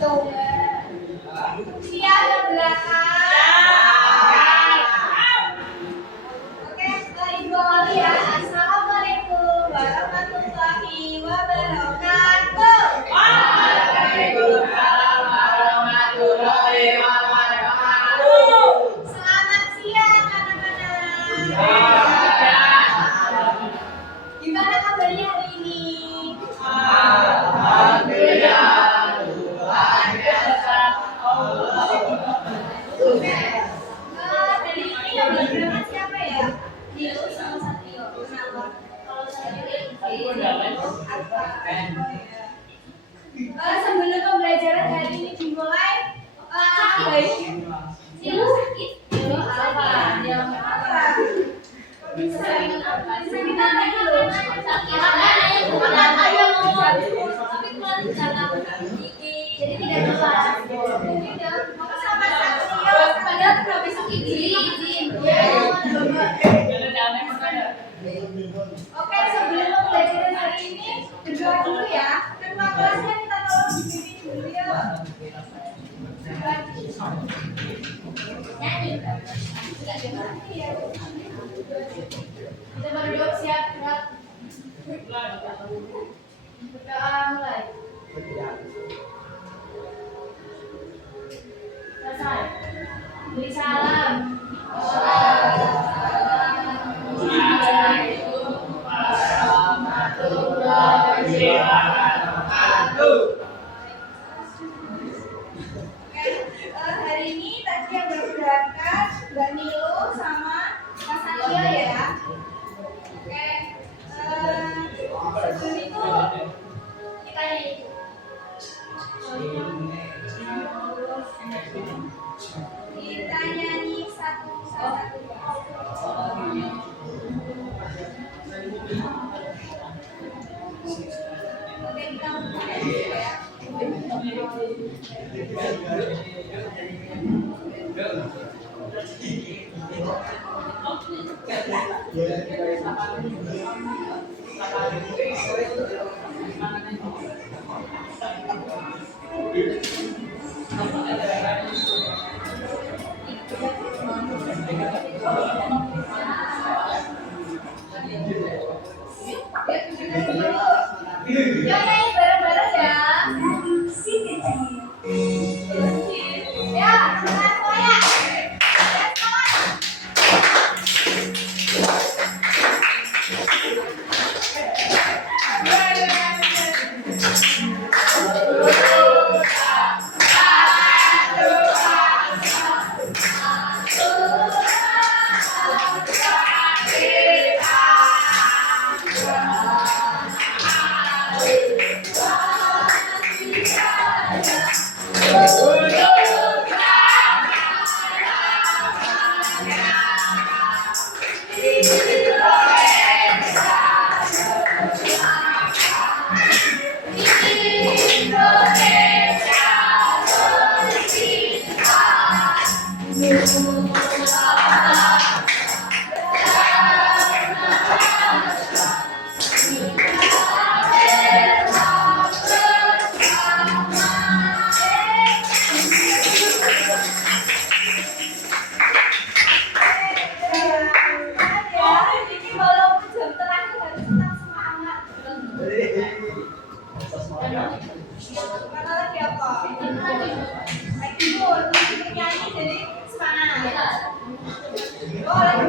Tuh. Siap ke belakang. Oke, Ibu awali ya. Assalamualaikum warahmatullahi wabarakatuh. Waalaikumsalam warahmatullahi wabarakatuh. Selamat siang anak-anak. Gimana kabarnya hari ini? Alhamdulillah, luar biasa. Dari ini yang berangkat siapa ya? Dio sama Satrio. Kenapa? Kalau Satrio sebelum pembelajaran hari ini dimulai, baik. Dio sakit. Dio apa? Sakit apa dulu? Sakit apa yang jadi tidak jelas. Sama Satrio, padahal udah besok izin. Oke, sebelum pembelajaran hari ini berdoa dulu ya. Ketua kelasnya kita tolong dibimbing dulu ya. Nyanyi. Kita berdoa siap, gerak. Berdoa mulai. Selesai. Beri salam. Assalamualaikum warahmatullahi wabarakatuh. Hari ini tadi yang baru berangkat Mbak Nilo sama Mas Satrio ya. Oke. Sebelum itu kita nyanyi. Kita nyanyi satu. Oke, kita mulai ya. Ya, nyanyi bareng-bareng ya. Ya, semuanya. Ini walaupun jam terakhir harus tetap semangat. Kata lagi apa? Lagi pun nyanyi jadi semangat. Oh, lagi.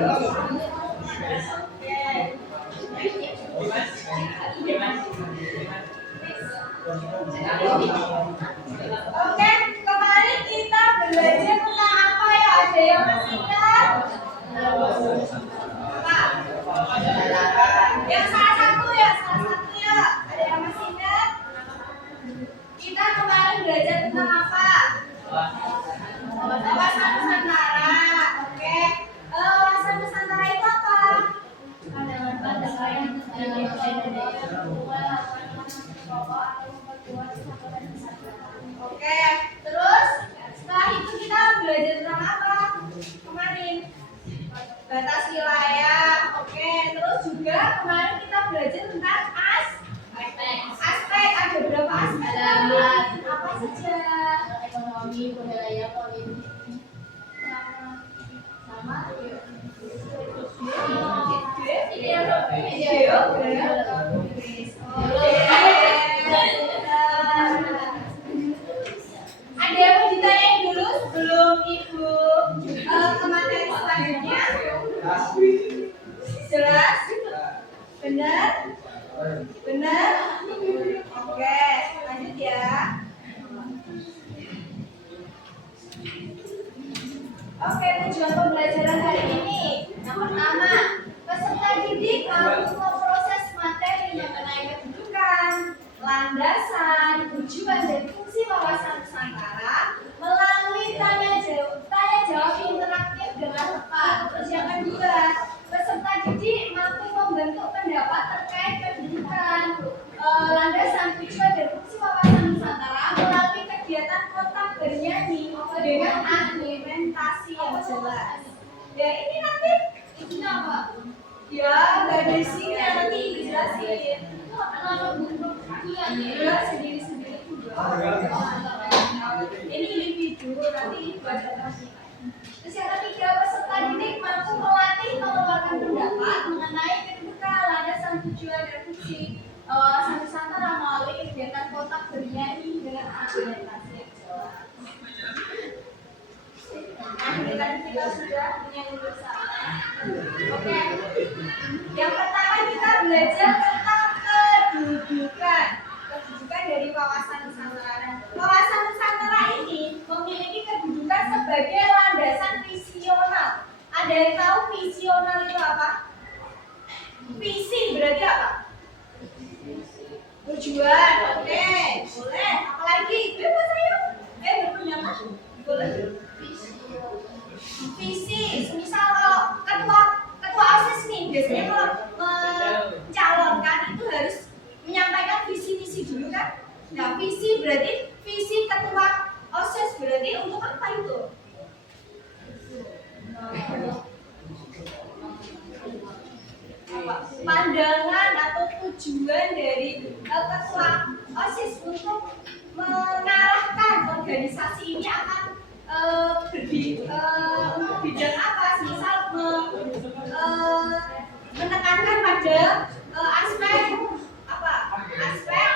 Oke, kemarin kita belajar tentang apa ya? Ada yang masih ingat? Yang salah satu ya. Ada yang masih ingat? Kita kemarin belajar tentang apa? Wawasan Nusantara. Oke. Wawasan Nusantara itu apa? Oke. Terus setelah itu kita belajar tentang apa? Kemarin batas wilayah. landasan, tujuan, dan fungsi wawasan Nusantara melalui tanya jawab interaktif dengan tepat. Terus yang kedua, peserta didik mampu membentuk pendapat terkait kedudukan, landasan, tujuan, dan fungsi wawasan Nusantara melalui kegiatan kotak bernyanyi dengan argumentasi yang jelas. Ya ini nanti ini apa? Ya nggak ada sini nanti dijelasin. Ya sendiri-sendiri juga. Ini individu nanti itu ada masing-masing. Terus yang ketiga, peserta didik mampu melatih mengeluarkan pendapat mengenai kedudukan, landasan, tujuan, dan fungsi wawasan Nusantara melalui kegiatan kotak bernyanyi dengan argumentasi yang jelas. Nah, tadi kita sudah menyanyi bersama. Oke. Yang pertama kita belajar tentang kedudukan. Kedudukan dari wawasan Nusantara. Wawasan Nusantara ini memiliki kedudukan sebagai landasan visional. Ada yang tahu visional itu apa? Visi berarti apa? Tujuan. Oke, boleh. Apalagi? Bebas ayo. Berpendapat. Boleh. Visi, misal kalau ketua OSIS nih biasanya kalau mencalonkan itu harus menyampaikan visi misi dulu kan? Nah visi berarti visi ketua OSIS berarti untuk apa itu? Pandangan atau tujuan dari ketua OSIS untuk mengarahkan organisasi ini akan untuk bidang apa? Misal menekankan pada aspek apa? Aspek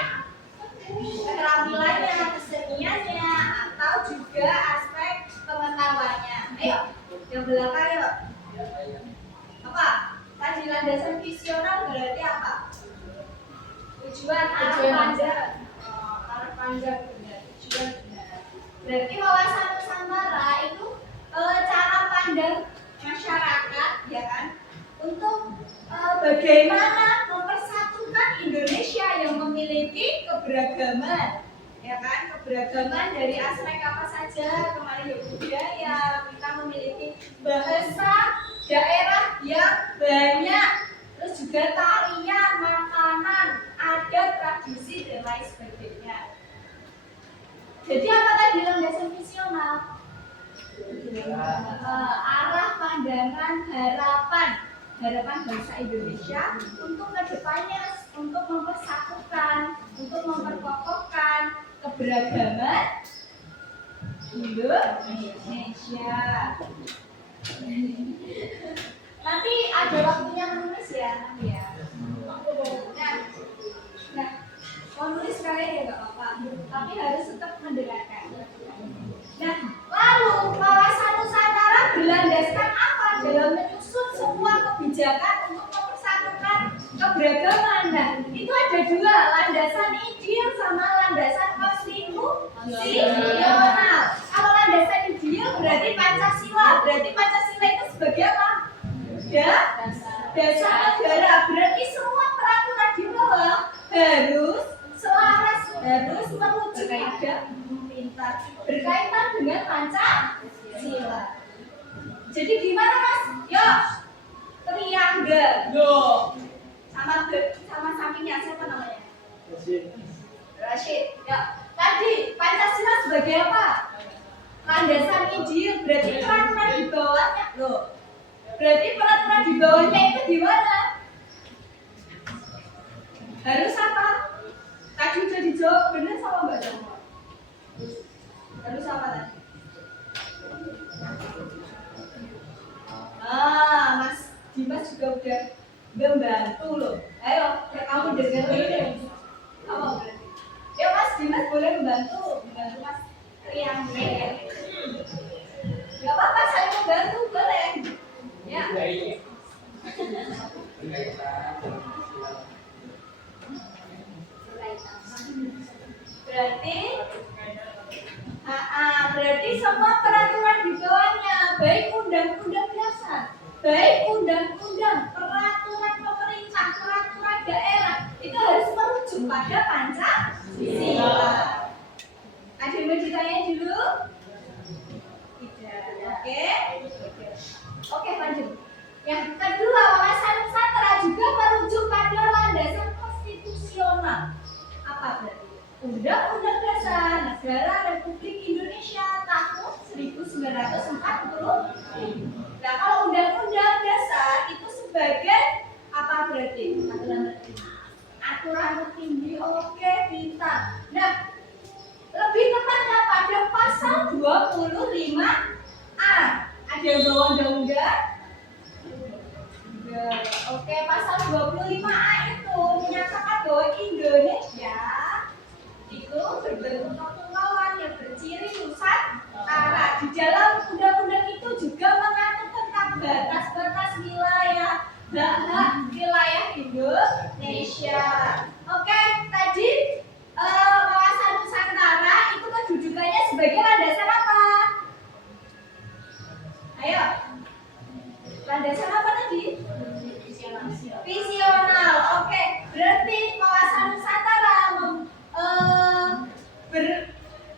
keterampilannya, keseniannya, atau juga aspek pengetahuannya. Ayo, yang belakang yuk. Apa? Tadi landasan visional berarti apa? Tujuan arah panjang. Arah panjang benar. Tujuan benar. Berarti wawasan Nusantara itu cara pandang masyarakat, ya kan, untuk bagaimana mempersatukan Indonesia yang memiliki keberagaman, ya kan, keberagaman dari aspek apa saja. Kemarin budaya, kita memiliki bahasa daerah yang banyak, terus juga tarian, makanan, adat, tradisi, dan lain sebagainya. Jadi apa tadi landasan visional? Arah pandangan harapan bangsa Indonesia untuk kedepannya, untuk mempersatukan, untuk memperkokohkan keberagaman Indonesia. Nanti ada waktunya menulis ya, nanti ya. Nah, mau nulis kalian ya nggak apa-apa, tapi harus tetap mendengarkan. Nah, lalu wawasan Nusantara berlandaskan apa dalam menyusun sebuah kebijakan untuk mempersatukan keberagaman? Nah, itu ada dua, landasan ideal sama landasan konstitusional. Kalau landasan ideal berarti Pancasila. Berarti Pancasila itu sebagai apa? Dasar negara. Berarti semua peraturan di bawah harus selaras, harus merujuk pada pemerintah berkaitan dengan Pancasila. Jadi gimana Mas? Yuk, triangga. Sama sampingnya siapa namanya? Rashid. Ya. Tadi Pancasila sebagai apa? Landasan ideal. Berarti peraturan di bawahnya loh. Berarti peraturan di bawahnya itu gimana? Harus apa? Tadi udah dijawab benar sama Mbak Jamo. Harus apa tadi? Mas Dimas juga udah membantu loh. Ayo, kamu dengerin. Apa berarti? Ya Mas Dimas boleh membantu Mas Triangga. Gak apa-apa, saya membantu boleh. Ya. Berarti semua peraturan di bawahnya, baik undang-undang dasar, baik undang-undang, peraturan pemerintah, peraturan daerah, itu harus merujuk pada Pancasila. Sila. Ada yang mau ditanya dulu? Tidak. Oke. Oke, lanjut. Yang kedua, wawasan Nusantara juga merujuk pada landasan konstitusional. Apa berarti? Undang-Undang Dasar Negara Republik Indonesia tahun 1945. Nah, kalau Undang-Undang Dasar itu sebagai apa berarti? Aturan tertinggi. Oke, pintar. Nah, lebih tepatnya pada pasal 25A. Ada yang bawa undang-undang? Oke, pasal 25A itu menyatakan bahwa Indonesia itu berbentuk kepulauan yang berciri Nusantara. Di dalam undang-undang itu juga mengatur tentang batas-batas wilayah, hak-hak wilayah Indonesia. Oke, tadi wawasan Nusantara itu kedudukannya sebagai landasan apa? Ayo, landasan apa tadi? Visional. Oke, berarti wawasan Nusantara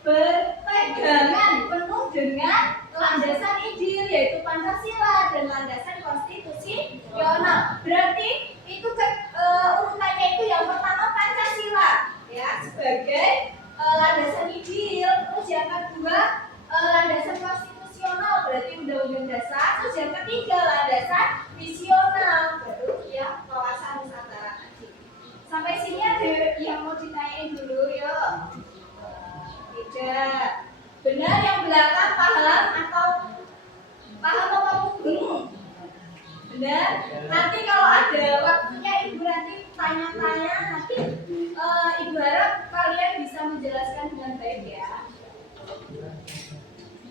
berpegangan penuh dengan landasan ideal yaitu Pancasila dan landasan konstitusional. Berarti itu urutannya itu yang pertama Pancasila ya sebagai landasan ideal, terus yang kedua landasan konstitusional berarti Undang-Undang Dasar, terus yang ketiga landasan visional baru ya wawasan Nusantara tadi. Sampai sini ada yang mau ditanyain dulu yuk. Tidak. Benar yang belakang paham atau bingung? Benar. Nanti kalau ada waktunya ibu nanti tanya-tanya, nanti ibu harap kalian bisa menjelaskan dengan baik ya.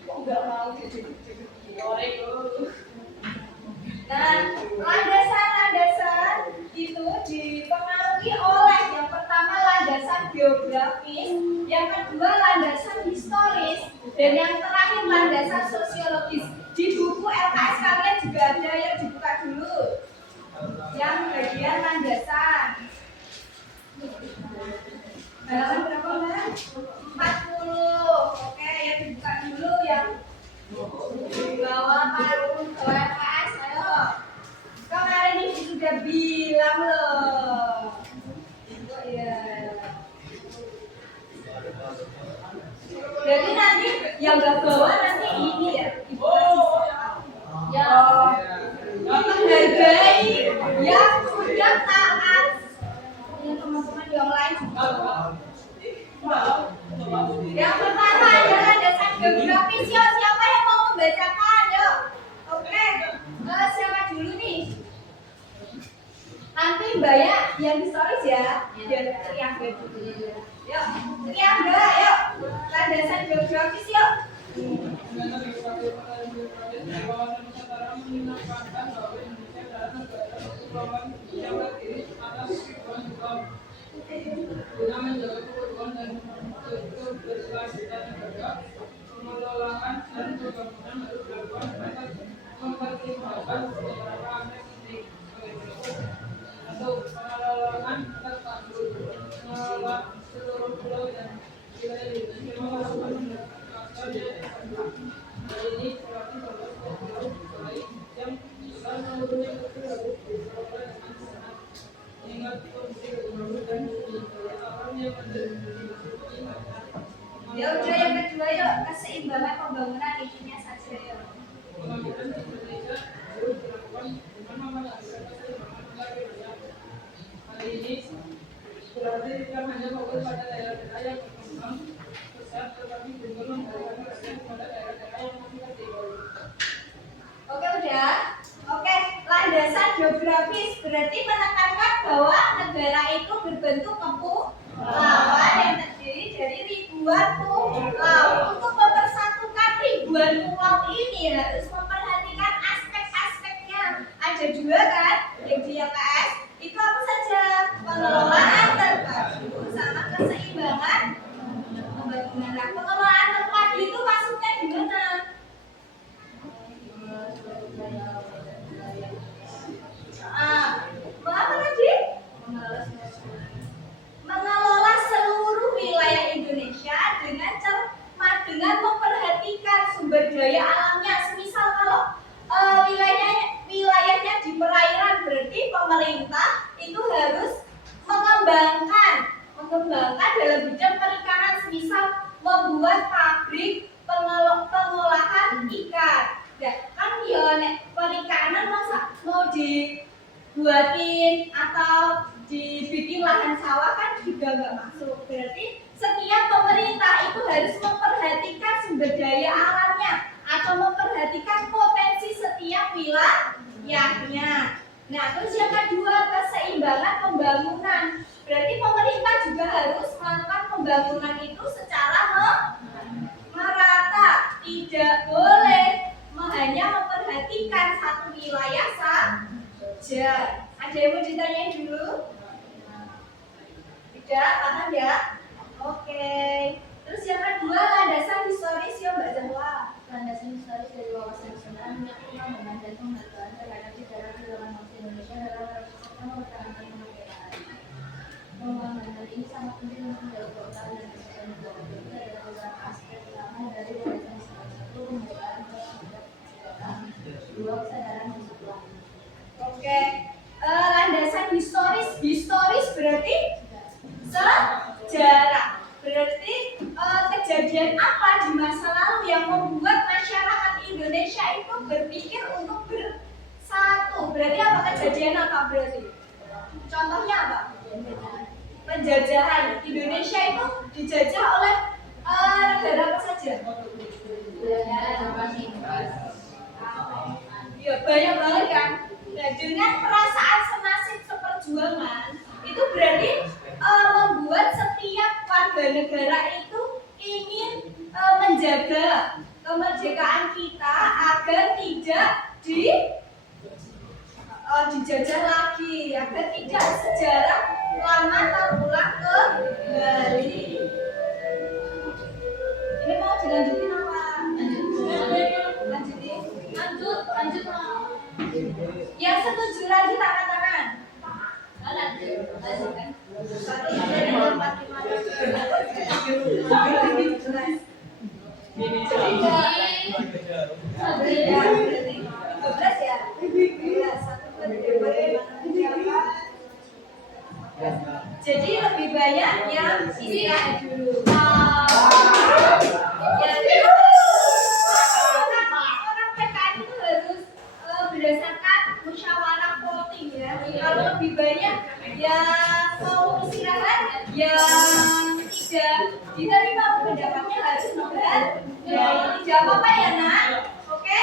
Kok nggak mau Nah, landasan-landasan itu dipengaruhi oleh yang pertama landasan geografis, yang kedua landasan historis, dan yang terakhir landasan sosiologis. Di buku LKS kalian juga ada, yuk dibuka dulu. Yang bagian landasan. Halaman berapa Mbak? 40. Oke, ya dibuka dulu yang bawah paru LKS. Ayo. Kemarin ibu sudah bilang loh. Oh iya. Jadi nanti yang nggak bawa nanti ini ya. Yang menghargai yang sudah taat. Yang teman-teman yang lain juga. Yang pertama adalah landasan geografis. Siapa yang mau membacakan? Yuk. Oke. Siapa dulu nih? Nanti Mbak ya yang historis ya. Biar teriak gitu. Yuk. Teriak Mbak, yuk. Landasan geografis yuk. Pengelolaan dan pembangunan harus dilakukan atas mempertimbangkan beberapa aspek atau pengelolaan atas tanggul, mengelola seluruh pulau dan wilayah Indonesia memerlukan faktor yang ini seperti contoh pulau lain yang besar seluruhnya itu harus dikelola dengan sangat mengingat kondisi ekonomi dan daya tahan yang ada di Indonesia. Ya udah yang kedua yuk, keseimbangan pembangunan intinya saja yuk. Pembangunan Indonesia harus dilakukan dengan memanfaatkan keseimbangan wilayah. Hal ini berarti tidak hanya fokus pada daerah-daerah yang berkembang pesat, tetapi juga memberikan perhatian kepada daerah-daerah yang masih kecil. Oke udah. Oke, landasan geografis berarti menekankan bahwa negara itu berbentuk kepulauan yang terdiri dari ribuan pulau. Untuk mempersatukan ribuan pulau ini harus memperhatikan aspek-aspeknya. Ada dua kan yang di LKS. Itu apa saja? Pengelolaan terpadu sama keseimbangan pembangunan. Nah, pengelolaan terpadu itu maksudnya gimana? Apa tadi? Mengelola seluruh dikembangkan dalam bidang perikanan, semisal membuat pabrik pengolahan ikan. Ya, kan ya nek perikanan masa mau dibuatin atau dibikin lahan sawah kan juga nggak masuk. Berarti setiap pemerintah itu harus memperhatikan sumber daya alamnya atau memperhatikan potensi setiap wilayahnya. Nah, terus yang kedua, keseimbangan pembangunan. Berarti pemerintah juga harus melakukan pembangunan itu secara merata. Tidak boleh hanya memperhatikan satu wilayah saja. Ada yang mau ditanyain dulu? Tidak, paham ya? Oke. Terus yang kedua, landasan historis ya Mbak Zahwa. Landasan historis dari wawasan nasional menyangkut dan pengetahuan terhadap sejarah perjuangan bangsa Indonesia dalam merepresentasikan mempertahankan kemerdekaan. Pembangunan ini sangat penting untuk menjaga keutuhan dan kesatuan negara. Jadi ada beberapa aspek utama dari landasan historis. Satu, kemerdekaan, dua, kesadaran persatuan. Oke. Landasan historis. Historis berarti sejarah. Berarti kejadian apa di masa lalu yang membuat masyarakat Indonesia itu berpikir untuk bersatu? Berarti apa kejadian apa berarti? Contohnya apa? Penjajahan. Indonesia itu dijajah oleh negara apa saja? Ya banyak banget kan. Nah, dengan perasaan senasib seperjuangan itu berarti membuat setiap warga negara itu ingin menjaga kemerdekaan kita agar tidak dijajah lagi, agar tidak sejarah lama terulang kembali. Ini mau dilanjutin apa? Lanjut. Yang setuju lanjut angkat tangan. Jadi lebih banyak yang istirahat dulu. Orang PKN itu harus berdasarkan musyawarah voting ya. Kalau lebih banyak yang mau istirahat, yang tidak diterima pendapatnya harus membayar. Tidak apa-apa ya nak, oke?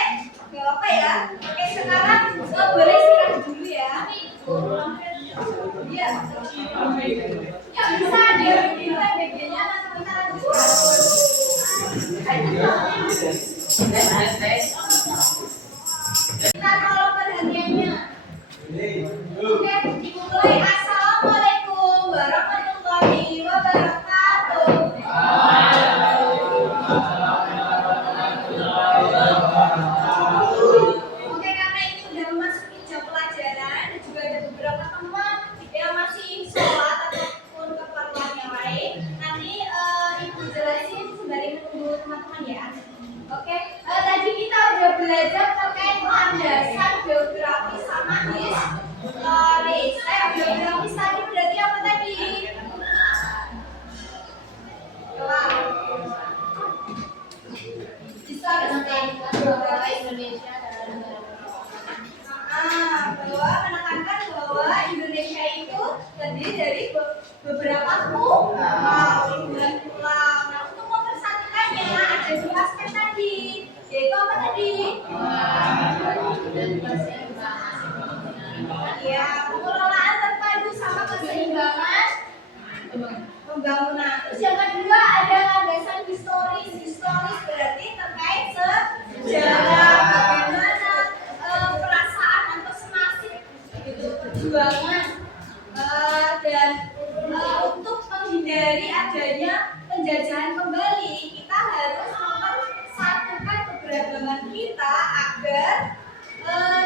Gak apa ya. Oke, sekarang boleh istirahat dulu ya. Iya. Ya bisa ada kita bagiannya nanti kita lanjutkan. Kita kalau perhatiannya. Oke, dimulai. Assalamualaikum warahmatullahi wabarakatuh. Oke, karena ini udah memasuki jam pelajaran dan juga ada beberapa teman yang masih sholat ataupun keperluan yang lain. Nanti ibu jelasin sembari menunggu teman-teman ya. Oke, tadi kita udah belajar terkait landasan geografi sama historis. Geografis tadi berarti apa tadi? Historis geografi Indonesia adalah negara bahwa menekankan bahwa Indonesia itu terdiri dari beberapa pulau. Nah, untuk mempersatukannya ada dua aspek tadi, yaitu apa tadi? Ya, pengelolaan terpadu sama keseimbangan pembangunan. Terus yang kedua ada landasan historis. Historis berarti terkait sejarah, bagaimana perasaan atau senasib gitu, perjuangan dan untuk menghindari adanya penjajahan kembali, kita harus mempersatukan keberagaman kita agar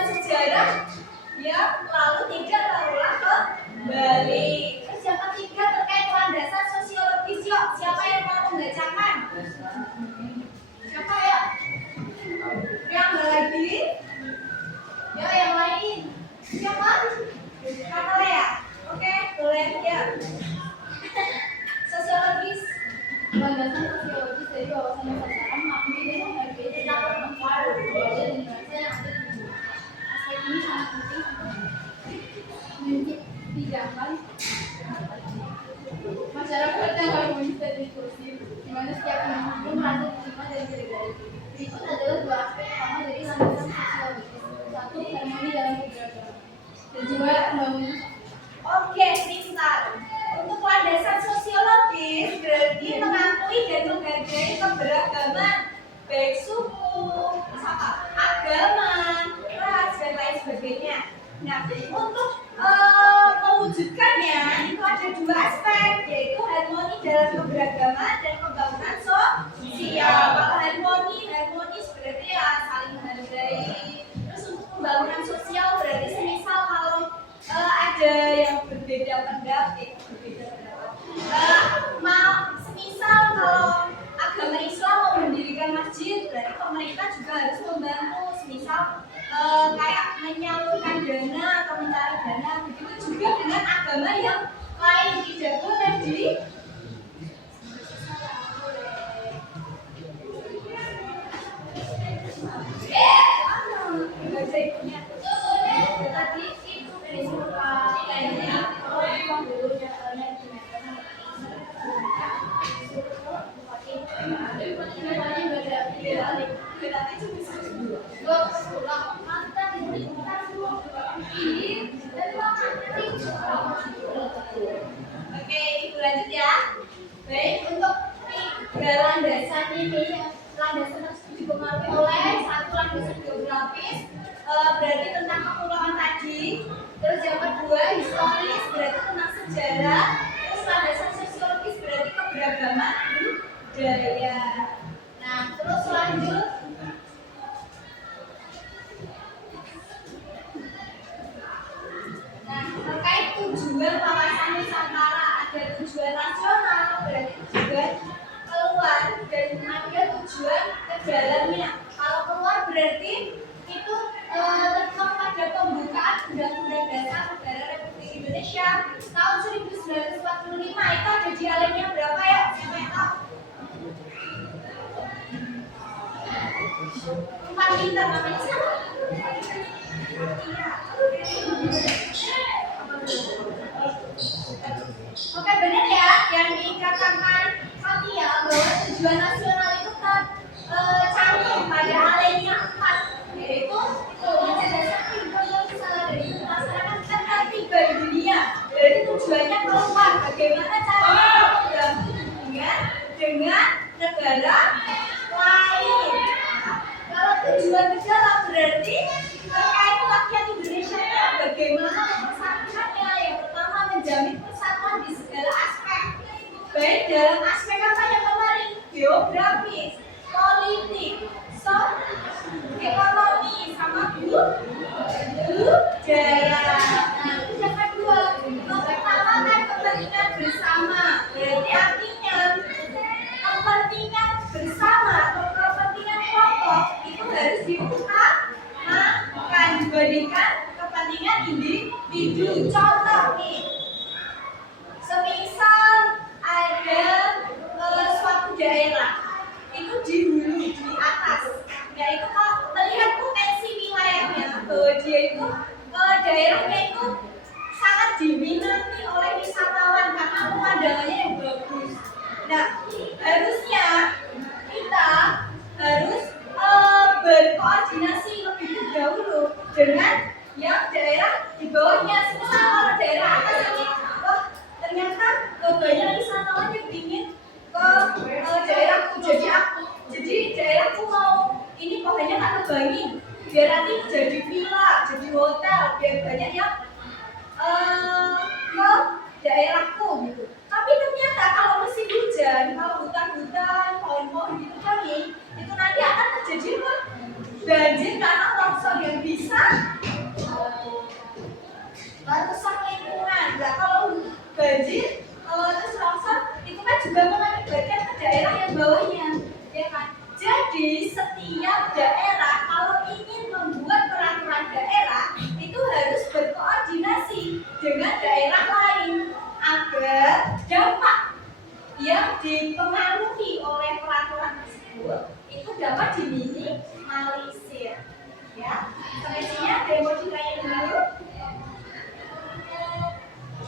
sejarah yang lalu tidak terulang kembali. Terus yang ketiga terkait landasan sosiologis. Yuk, siapa yang mau membacakan? Siapa ya? Yang lagi? Ya, yang lain. Siapa? Kakak ya? Oke, boleh ya. Landasan sosiologis dari wawasan Nusantara mengakui dan menghargai tentang perempuan, budaya, dan bahasa yang ada di dunia. Aspek ini sangat penting untuk menciptakan masyarakat yang harmonis dan inklusif, di mana setiap individu merasa diterima dan dihargai. Berikut adalah dua aspek utama dari landasan sosiologis. Satu, harmoni dalam keberagaman. Kedua, pembangunan. Oke, pintar. Untuk landasan sosiologis berarti mengakui dan menghargai keberagaman baik suku, agama, ras, dan lain sebagainya. Nah, untuk mewujudkannya itu ada dua aspek, yaitu harmoni dalam keberagaman dan pembangunan sosial. Kalau harmonis berarti ya saling menghargai. Terus untuk pembangunan sosial berarti semisal kalau ada yang berbeda pendapat, semisal kalau agama Islam mau mendirikan masjid, berarti pemerintah juga harus membantu, semisal kayak menyalurkan dana atau mencari dana. Begitu juga dengan agama yang lain, tidak boleh di tadi itu kayaknya orang dulu Oke, ibu lanjut ya. Baik, untuk landasan ini, landasan tersebut dipengaruhi oleh satu landasan geografis, berarti tentang kepulauan tadi. Terus yang kedua historis, berarti tentang sejarah. Terus landasan sosiologis berarti keberagaman budaya. Nah, terus lanjut. Nah, terkait tujuan wawasan Nusantara, ada tujuan nasional, berarti tujuan keluar, dan ada tujuan ke dalamnya. Kalau keluar berarti itu tentang pada pembukaan Undang-Undang Dasar Negara Republik Indonesia tahun 1945. Itu ada di halaman berapa ya? Siapa yang tahu? 4 pintar, namanya siapa? Oke, benar ya yang dikatakan Fatia bahwa tujuan nasional itu tercantum pada alinea 4, yaitu mencerdaskan kehidupan sosial dari masyarakat tertiba di dunia. Jadi tujuannya keluar, bagaimana cara bergabung dengan negara lain. Kalau tujuan ke dalam berarti terkait rakyat Indonesia bagaimana mempersatukannya. Yang pertama menjamin persatuan di segala aspek, baik dalam aspek apa yang kemarin, geografis, politik, ekonomi, sama budaya. Nah, yang kedua mengutamakan kepentingan bersama, berarti artinya kepentingan bersama atau kepentingan kelompok itu harus diutamakan dibandingkan kepentingan individu. Contoh nih, semisal ada suatu daerah itu di hulu, di atas, yaitu kalau melihat potensi wilayahnya bahwa dia itu daerahnya itu sangat diminati oleh wisatawan karena pemandangannya yang bagus. Nah, harusnya kita harus berkoordinasi lebih dahulu dengan yang daerah di bawahnya. Semisal kalau daerah atas ini, ternyata banyak wisatawan yang ingin ke daerahku, jadi daerahku mau ini pohonnya tak tebangin, biar nanti jadi villa, jadi hotel, biar banyak yang ke daerahku gitu. Tapi ternyata kalau musim hujan, kalau hutan-hutan, pohon-pohon gitu kering, itu nanti akan terjadi banjir karena longsor yang bisa merusak lingkungan. Nah, kalau banjir terus longsor itu kan juga mengakibatkan ke daerah yang bawahnya, ya kan? Jadi setiap daerah kalau ingin membuat peraturan daerah itu harus berkoordinasi dengan daerah lain agar dampak yang dipengaruhi oleh peraturan tersebut itu dapat diminimalisir. Ya, selanjutnya ada yang mau ditanya dulu?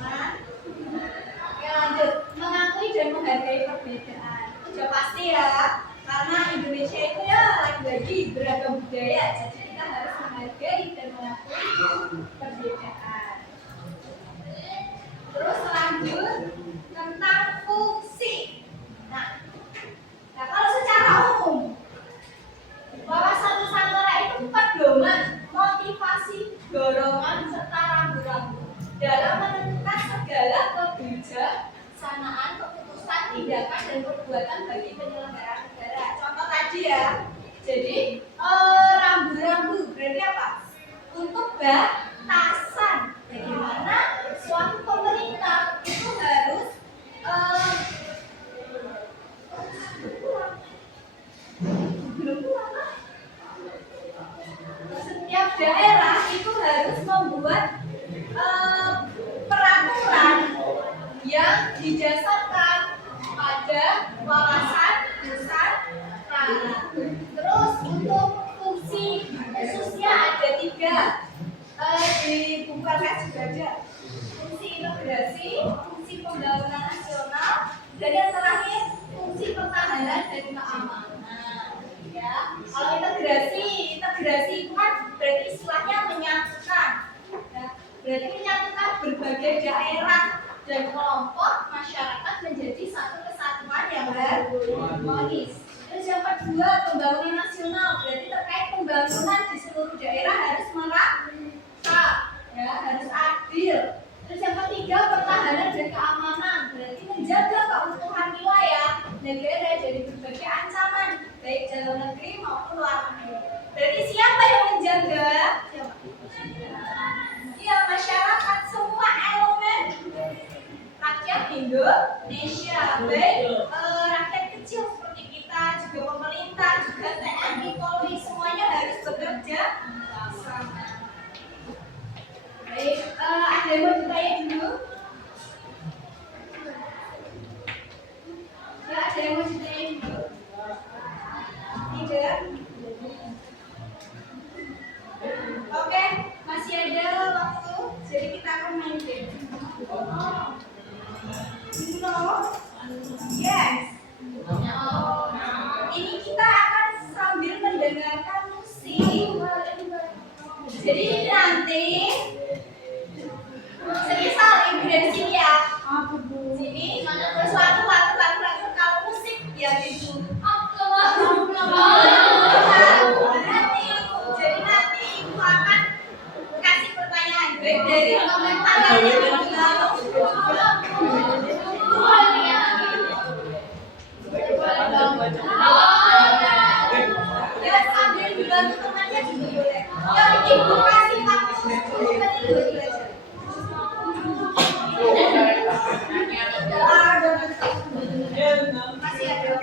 Nah, oke lanjut. Mengakui dan menghargai perbedaan. Sudah pasti ya, karena Indonesia itu ya lagi-lagi beragam budaya, jadi kita harus menghargai dan mengakui perbedaan. Terus lanjut tentang fungsi. Nah kalau secara umum wawasan Nusantara itu pedoman, motivasi, dorongan serta rambu-rambu dalam menentukan segala kebijaksanaan, keputusan, tindakan dan perbuatan bagi penyelenggaraan negara. Contoh tadi ya. Jadi rambu-rambu berarti apa? Untuk batasan bagaimana suatu pemerintah itu harus setiap daerah itu harus membuat peraturan yang didasarkan pada wawasan Nusantara. Terus untuk fungsi khususnya ada 3 di buku KKS juga ada. Fungsi integrasi, fungsi pembangunan nasional, dan yang terakhir fungsi pertahanan dan keamanan. Ya, kalau integrasi itu kan berarti istilahnya menyatukan. Ya, berarti menyatukan berbagai daerah dan kelompok masyarakat menjadi satu kesatuan yang harmonis. Terus yang kedua pembangunan nasional berarti terkait pembangunan di seluruh daerah harus merata, ya harus adil. Terus yang ketiga pertahanan dan keamanan berarti menjaga keutuhan wilayah negara dari berbagai ancaman baik dalam negeri maupun luar negeri. Berarti siapa yang menjaga? Ya masyarakat, semua elemen rakyat Indonesia, baik rakyat kecil seperti kita, juga pemerintah, juga TNI, Polri, semuanya harus bekerja sama. Baik, ada yang mau ditanya dulu? Ya, ada yang mau ditanya dulu? Tidak? Oke, masih ada waktu, jadi kita akan main game. No? Yes. Ini kita akan sambil mendengarkan musik. Jadi nanti semisal ibu dari sini ya. Sini suatu kalau musik ya gitu. Nanti ibu akan kasih pertanyaan baik dari teman-teman. Ya sambil dibantu temannya juga boleh. Ya ibu kasih waktu 10 menit buat belajar. Masih ada.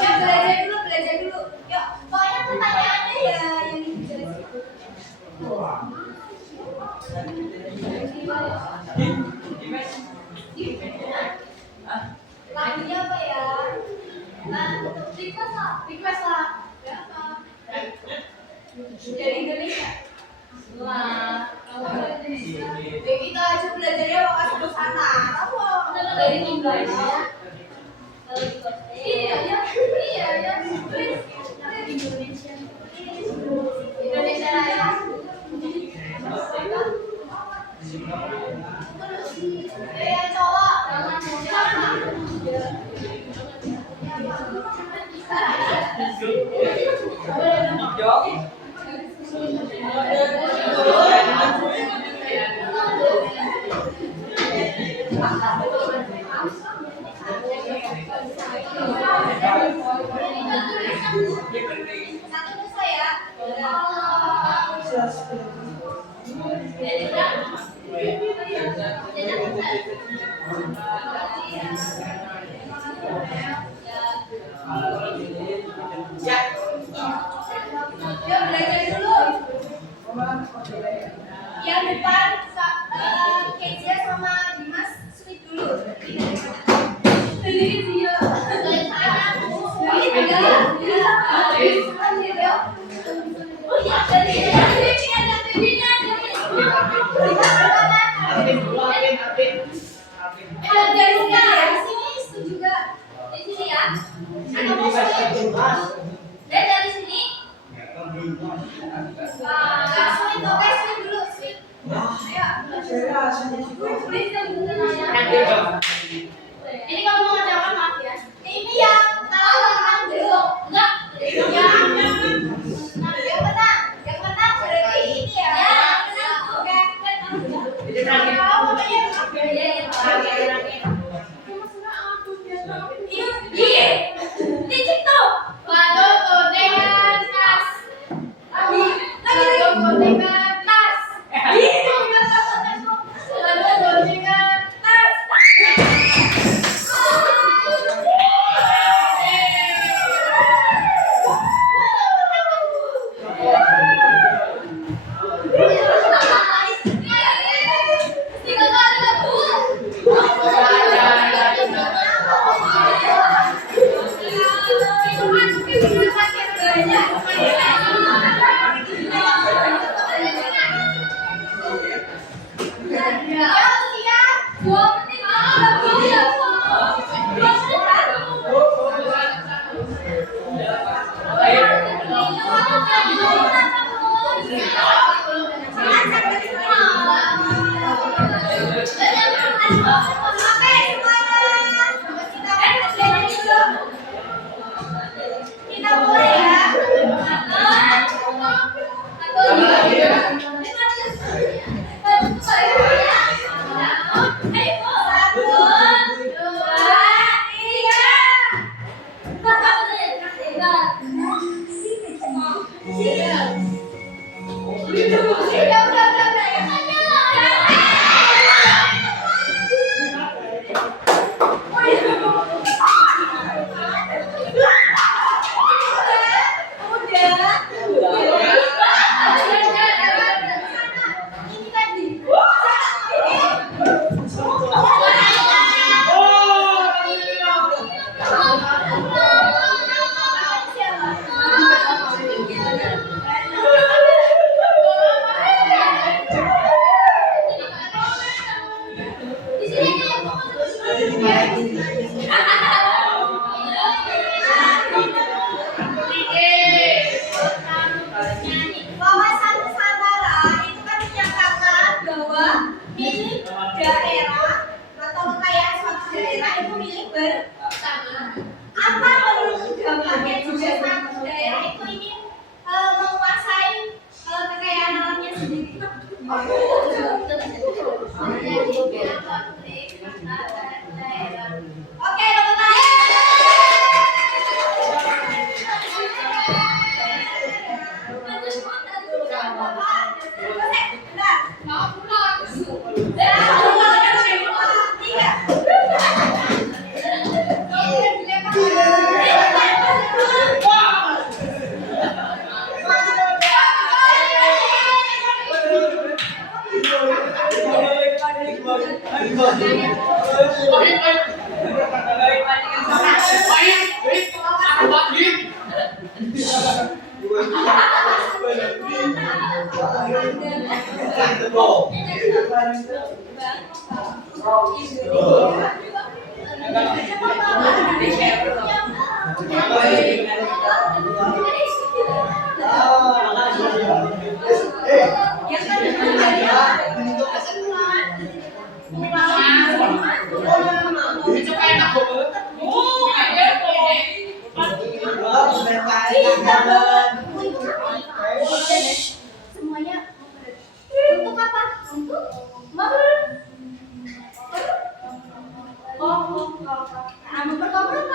Ya belajar dulu. Yuk, pokoknya pertanyaannya ya yang dijelasin. Lagunya apa ya? Request lah. Dari Indonesia. Wah, kita aja belajarnya wawasan Nusantara. Dari Indonesia. Iya ya. Indonesia. Indonesia Raya. Ya cowok. Satu nusa ya. Ya belajar dulu. Yang depan Kezia sama Dimas sweet dulu. Jadi dia. Oh iya, dari sini itu juga di sini ya. Ada dan dari sini. Sweet, oke, sweet dulu, sweet. Ayo. Ini kamu mau ngajak apa, maaf ya? Ini yang kalau dulu, enggak? Yang menang berarti ini ya. Oke. Ini tuh. Waduh, dengan tas. Waduh, dengan tas. Waduh, dengan tas. Kita mulai ya. Wawasan Nusantara itu kan menyatakan bahwa milik daerah atau kekayaan suatu daerah itu milik bersama. Apa menurut dampaknya juga satu daerah itu ingin menguasai kekayaan alamnya sendiri? Oke, tepuk tangan. Semuanya untuk apa? Untuk memperkokoh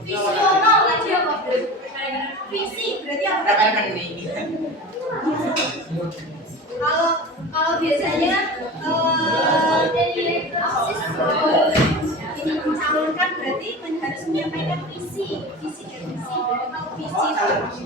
Visional aja apa visi berarti apa? Kalau biasanya ini mencalonkan berarti harus menyampaikan visi dan misi. Kalau visi itu maju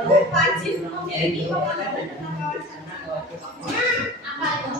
boleh wajib memiliki pemahaman tentang kawasan. Apa itu?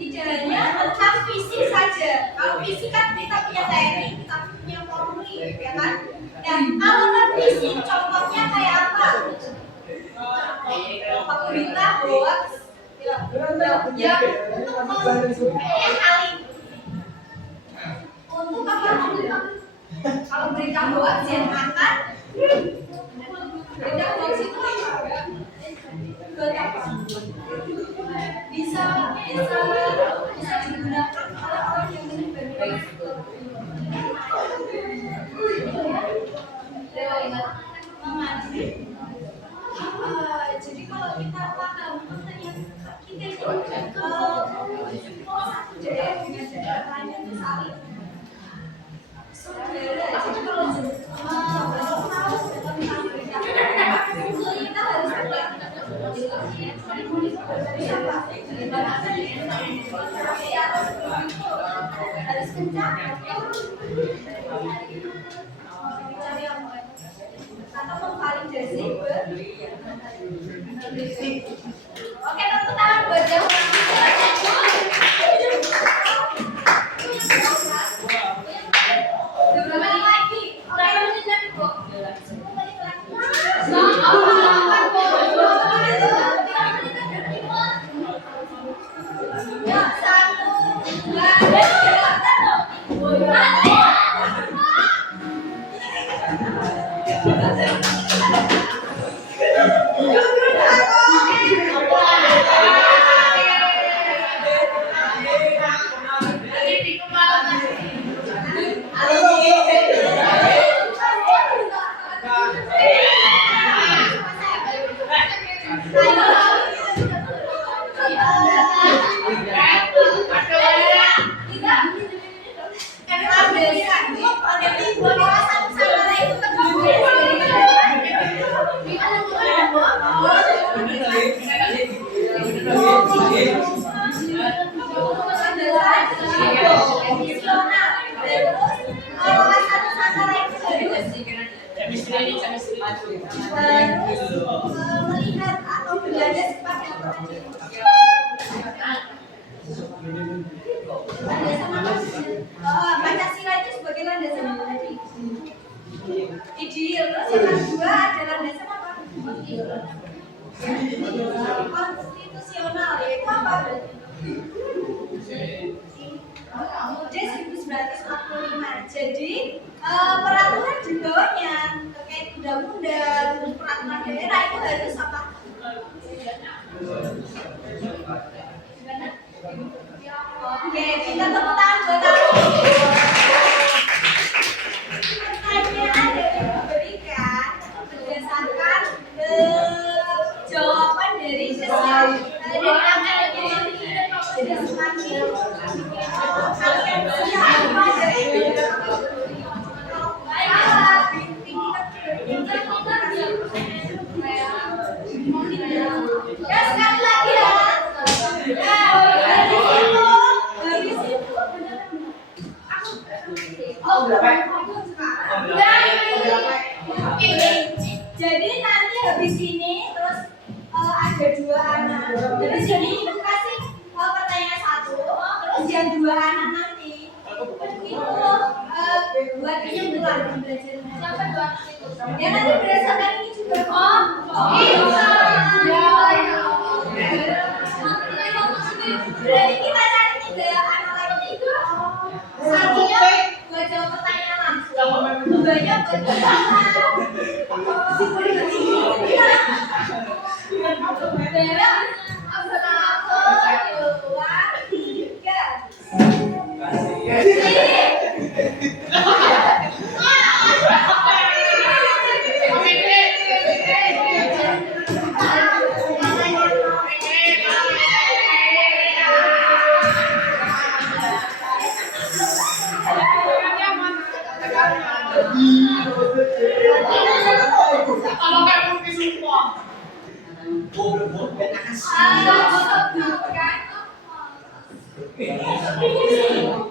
Tidak hanya tentang visi saja. Kalau visi kan kita punya teknik, kita punya formulir, ya kan? Dan kalau non visi, contohnya kayak apa? Pemerintah buat yang untuk untuk apa? Kalau berita hoax yang akan berita hoax itu bisa digunakan oleh orang yang menyebarkan. Jadi kalau kita paham ternyata kita itu satu daerah dengan daerah lain itu saling saudara. Jadi kalau tahu tentang berita kita harus harus kencang atau memvalidasi. Oke, tepuk tangan buat yang berapa lagi? Berapa menit lagi, Bu? 10 menit lagi. Ya, 1, 2, 3. harus melihat atau berada pada landasan apa? Pancasila itu sebagai landasan apa tadi? Ideal. Terus yang kedua ada landasan apa? Konstitusional, yaitu apa? UUD 1945. Jadi peraturan di bawahnya terkait undang-undang, peraturan daerah itu harus apa? Oke, kita tepuk tangan buat aku. Pertanyaan yang diberikan berdasarkan jawaban dari angka yang jadi semakin kalian siapa dari ya sekali lagi ya. Jadi nanti habis ini terus ada dua anak. Habis ini kasih pertanyaan satu, terus yang dua anak nanti itu buat kesimpulan belajar. Siapa dua anak itu? Ya nanti berdasarkan ini juga. Berarti kita cari tiga anak lagi itu. Satunya buat jawab pertanyaan langsung. Duanya buat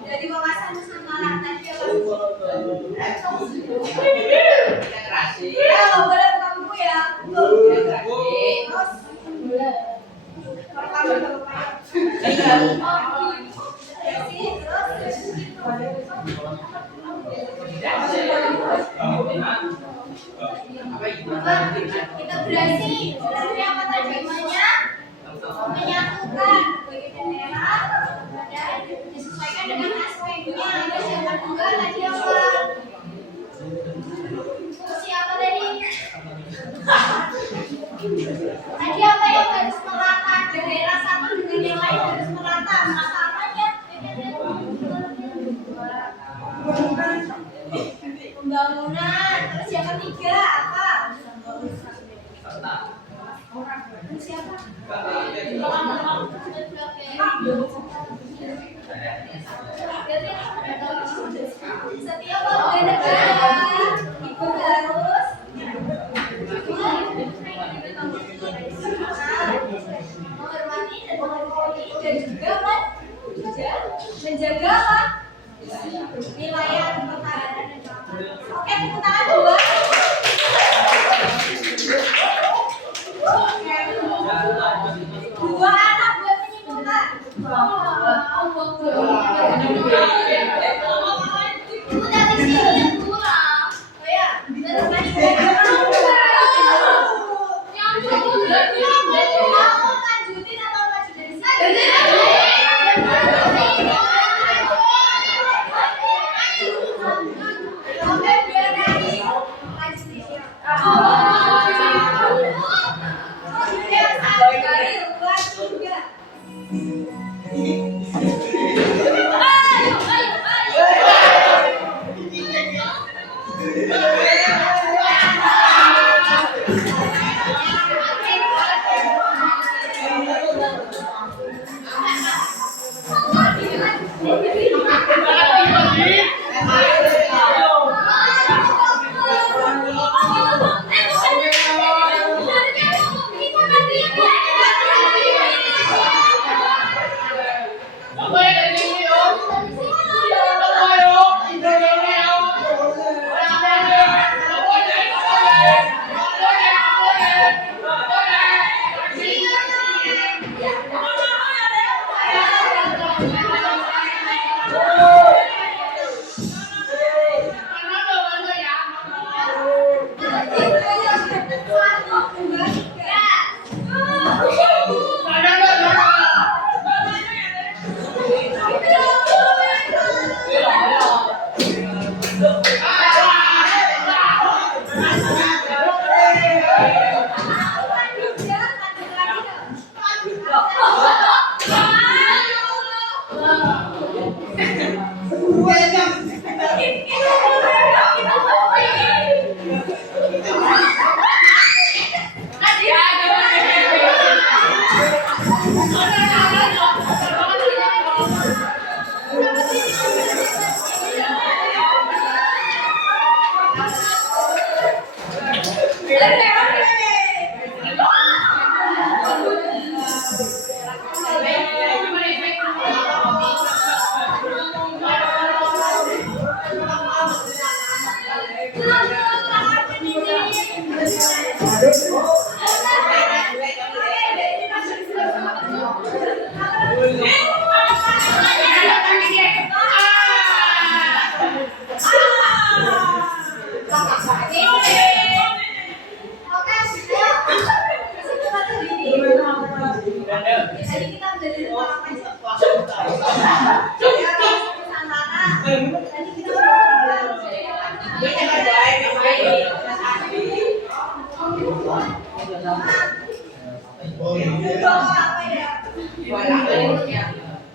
jadi wawasan Nusantara tadi apa? Ya, boleh buka buku ya. Terus kita berhasil. Berarti apa tadi namanya? Menyatukan berbagai daerah dan disesuaikan dengan aspeknya. Terus yang kedua tadi apa? Siapa tadi? Tadi apa yang harus merata? Daerah satu dengan yang lain harus merata. Merata apanya? Pembangunan. Terus yang ketiga apa? Siapa? Setiap warga negara itu harus menghormati dan menghargai dan juga menjaga wilayah pertahanan dan keamanan. Oke, tepuk tangan dua. Oke.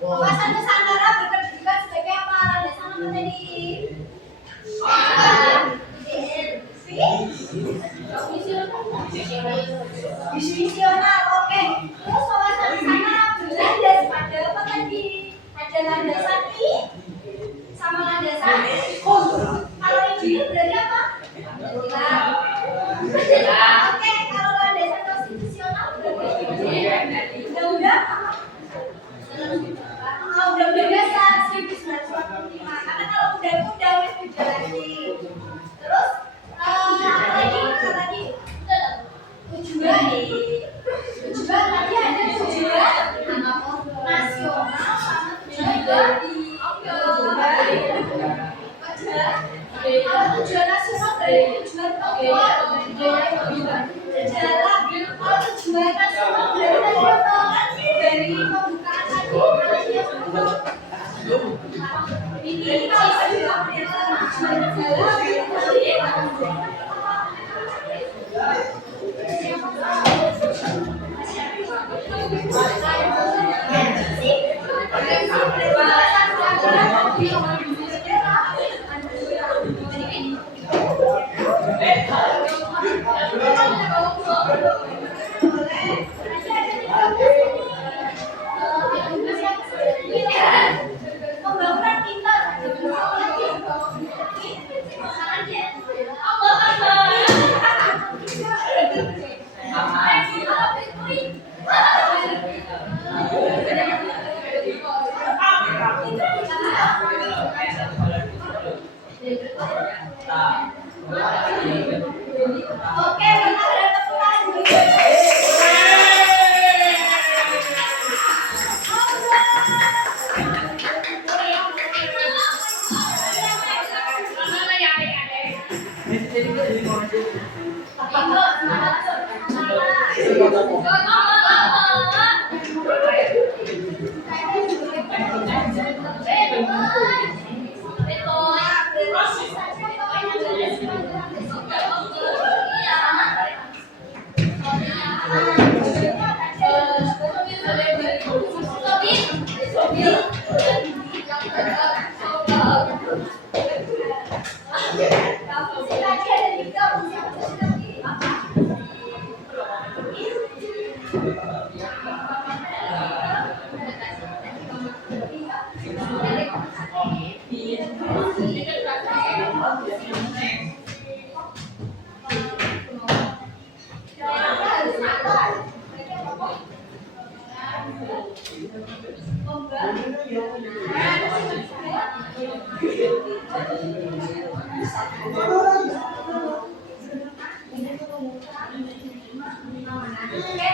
Wawasan Nusantara berkedudukan sebagai apa? Landasan apa tadi? Visioner, oke. Terus wawasan Nusantara berlandas pada apa tadi? Ada landasan I sama landasan O. Kalau ini berarti apa? Oke, kalau landasan konstitusional berarti undang-undang undang-undang dasar 1945. Karena kalau undang-undang wis beda lagi. Terus apa lagi? Tujuan tadi ada tujuan nasional sama tujuan tujuan nasional dari tujuan pokok adalah kalau tujuan nasional dari pembukaan tadi ini pembangunan pintar Oke, benar ada tepuk tangan. Oke,